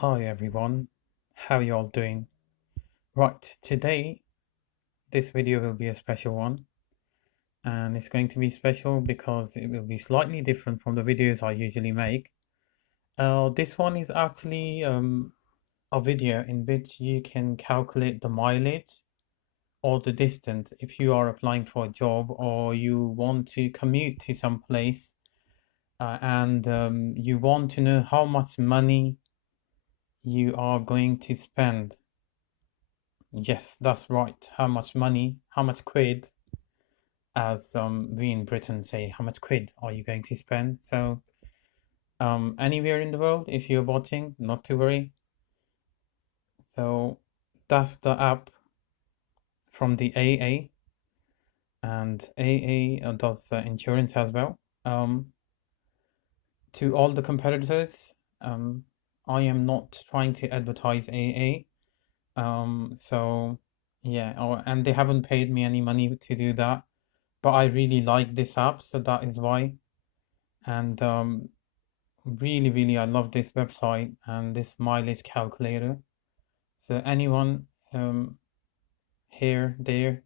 Hi everyone, how you all doing? Right, today this video will be a special one, and it's going to be special because it will be slightly different from the videos I usually make. This one is actually a video in which you can calculate the mileage or the distance if you are applying for a job or you want to commute to some place, and you want to know how much money you are going to spend. Yes, that's right. How much money, how much quid, as we in Britain say, how much quid are you going to spend? So, anywhere in the world, if you're watching, not to worry. So, that's the app from the AA, and AA does insurance as well. To all the competitors, I am not trying to advertise AA. So yeah, and they haven't paid me any money to do that. But I really like this app, so that is why. And really, I love this website and this mileage calculator. So anyone here, there,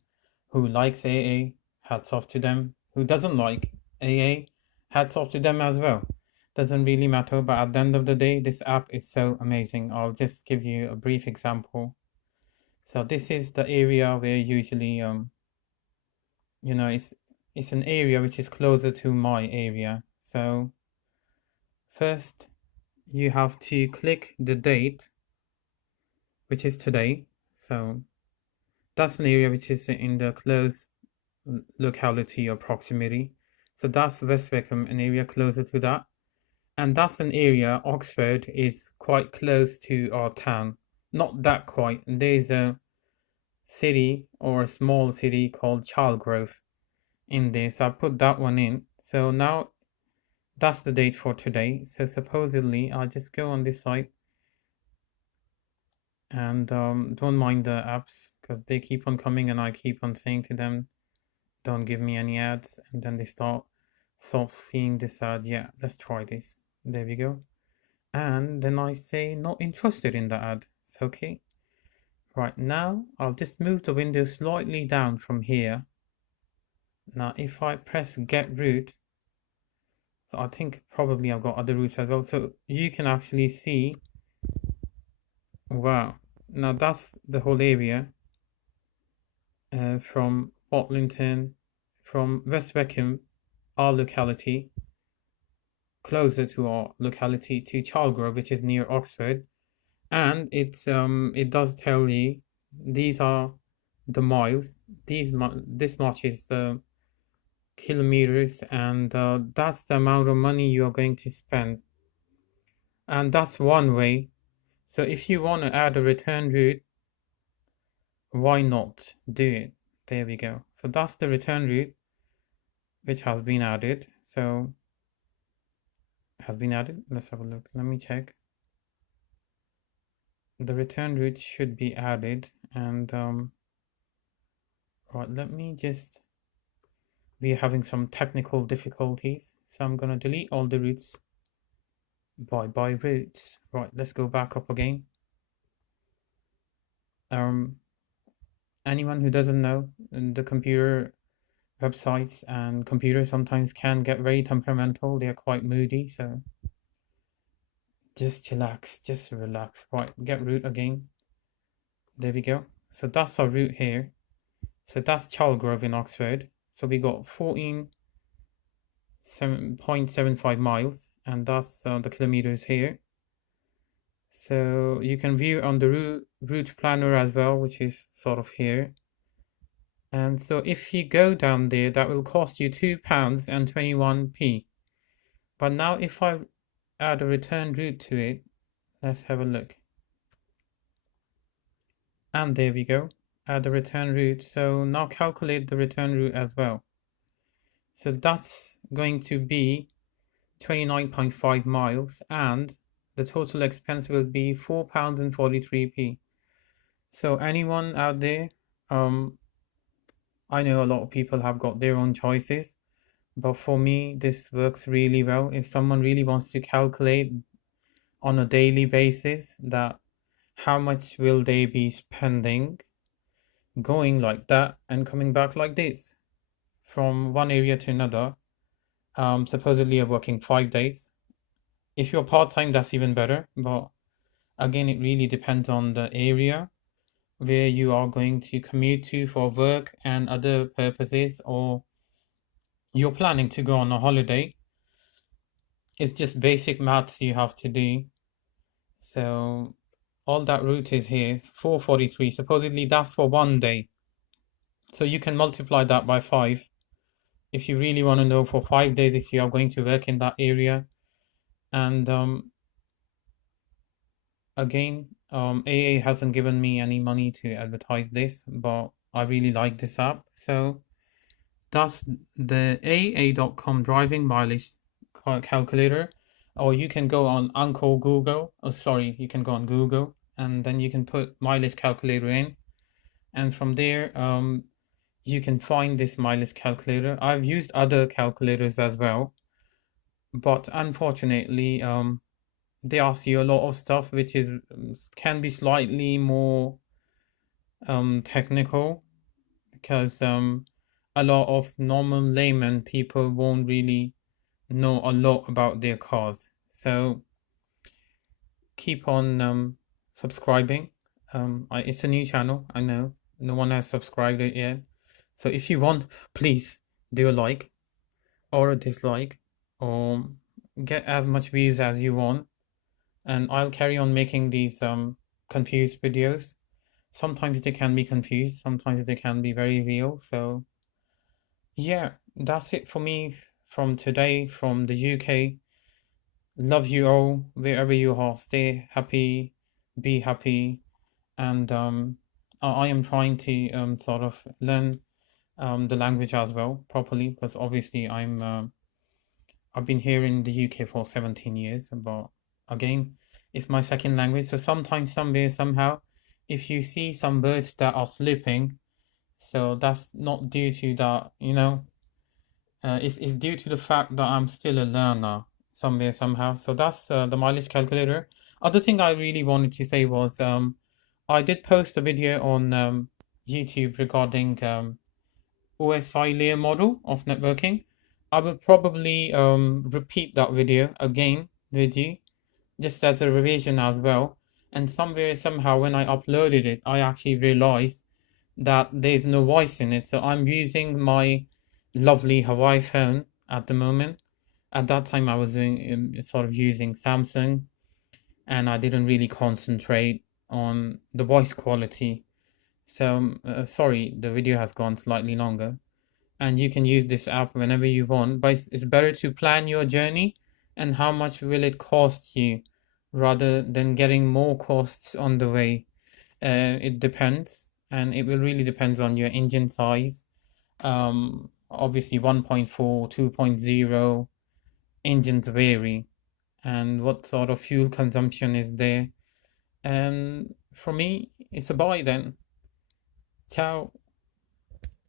who likes AA, hats off to them. Who doesn't like AA, hats off to them as well. Doesn't really matter, but at the end of the day, this app is so amazing. I'll just give you a brief example. So this is the area where usually it's an area which is closer to my area. So first you have to click the date, which is today. So that's an area which is in the close locality or proximity. So that's West Wickham, an area closer to that. And that's an area, Oxford is quite close to our town. Not that quite. There's a city or a small city called Charlegrove in there. So I put that one in. So now that's the date for today. So supposedly I'll just go on this site and don't mind the apps because they keep on coming and I keep on saying to them, don't give me any ads, and then they start seeing this ad. Yeah, let's try this. There we go. And then I say not interested in the ad. It's okay. Right, now I'll just move the window slightly down from here. Now if I press get route, so I think probably I've got other routes as well, so you can actually see. Wow, now that's the whole area from Botlington, from West Wickham, our locality, closer to our locality, to Charlegrove, which is near Oxford, and it does tell you these are the miles. This much is the kilometers, and that's the amount of money you are going to spend. And that's one way. So if you want to add a return route, why not do it? There we go. So that's the return route which has been added. So has been added. Let's have a look. Let me check. The return route should be added, and right, let me just, we're having some technical difficulties, so I'm gonna delete all the routes by routes. Right, let's go back up again. Anyone who doesn't know, the computer websites and computers sometimes can get very temperamental. They're quite moody, so just chillax, just relax. Right, get route again. There we go. So that's our route here. So that's Charlegrove in Oxford. So we got 14.75 miles, and that's the kilometers here. So you can view on the route planner as well, which is sort of here. And so if you go down there, that will cost you £2 and 21p. But now if I add a return route to it, let's have a look. And there we go, add the return route. So now calculate the return route as well. So that's going to be 29.5 miles, and the total expense will be £4 and 43p. So anyone out there, I know a lot of people have got their own choices, but for me, this works really well. If someone really wants to calculate on a daily basis, that how much will they be spending going like that and coming back like this from one area to another. Supposedly you're working 5 days. If you're part-time, that's even better. But again, it really depends on the area where you are going to commute to for work and other purposes, or you're planning to go on a holiday. It's just basic maths you have to do. So all that route is here, 443. Supposedly that's for one day. So you can multiply that by 5 if you really want to know for 5 days if you are going to work in that area. And again, AA hasn't given me any money to advertise this, but I really like this app. So that's the AA.com driving mileage calculator. Or you can go on Uncle Google. Oh, sorry, you can go on Google and then you can put mileage calculator in. And from there, you can find this mileage calculator. I've used other calculators as well, but unfortunately, they ask you a lot of stuff which is can be slightly more technical, because a lot of normal layman people won't really know a lot about their cars. So keep on subscribing. It's a new channel, I know. No one has subscribed it yet. So if you want, please do a like or a dislike, or get as much views as you want. And I'll carry on making these confused videos. Sometimes they can be confused, sometimes they can be very real. So yeah, that's it for me from today from the UK. Love you all wherever you are. Stay happy, be happy, and I am trying to sort of learn the language as well properly, because obviously I've been here in the UK for 17 years, but again, it's my second language. So sometimes, somewhere, somehow, if you see some birds that are sleeping, so that's not due to that, it's due to the fact that I'm still a learner somewhere, somehow. So that's the mileage calculator. Other thing I really wanted to say was I did post a video on YouTube regarding OSI layer model of networking. I will probably repeat that video again with you, just as a revision as well. And somewhere, somehow, when I uploaded it, I actually realized that there's no voice in it. So I'm using my lovely Hawaii phone at the moment. At that time, I was doing sort of using Samsung, and I didn't really concentrate on the voice quality. So sorry, the video has gone slightly longer. And you can use this app whenever you want, but it's better to plan your journey and how much will it cost you rather than getting more costs on the way. It depends, and it will really depends on your engine size. Obviously 1.4, 2.0 engines vary, and what sort of fuel consumption is there. And for me, it's a buy then. Ciao.